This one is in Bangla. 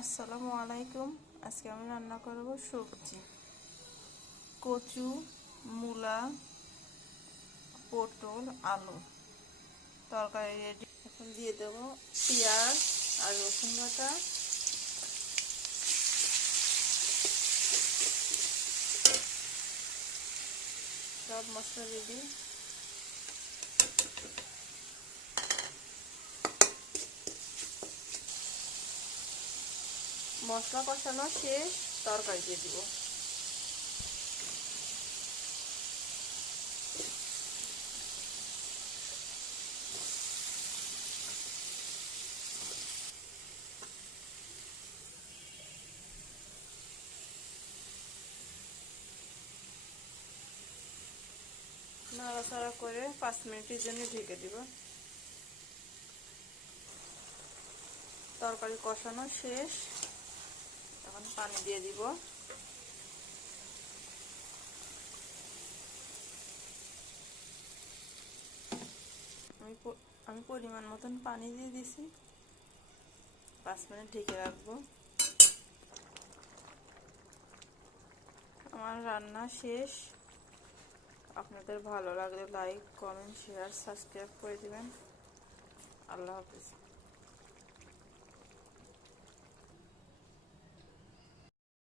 আসসালামু আলাইকুম। আজকে আমি রান্না করব সবজি, কচু, মূলা, পটল, আলু। তরকারি রেডি। এখন দিয়ে দেবো পেঁয়াজ আর রসুন বাটা, সব মশলা রেডি। মশলা কষানো শেষ, তরকারি দিয়ে দিব। নাড়াচাড়া করে 5 মিনিটের জন্য ঢেকে দিব। তরকারি কষানো শেষ, এখন পানি দিয়ে দিব। আমি পরিমাণ মতন পানি দিয়ে দিছি। 5 মিনিট ঢেকে রাখবো। আমার রান্না শেষ। আপনাদের ভালো লাগলে লাইক, কমেন্ট, শেয়ার, সাবস্ক্রাইব করে দিবেন। আল্লাহ হাফেজ।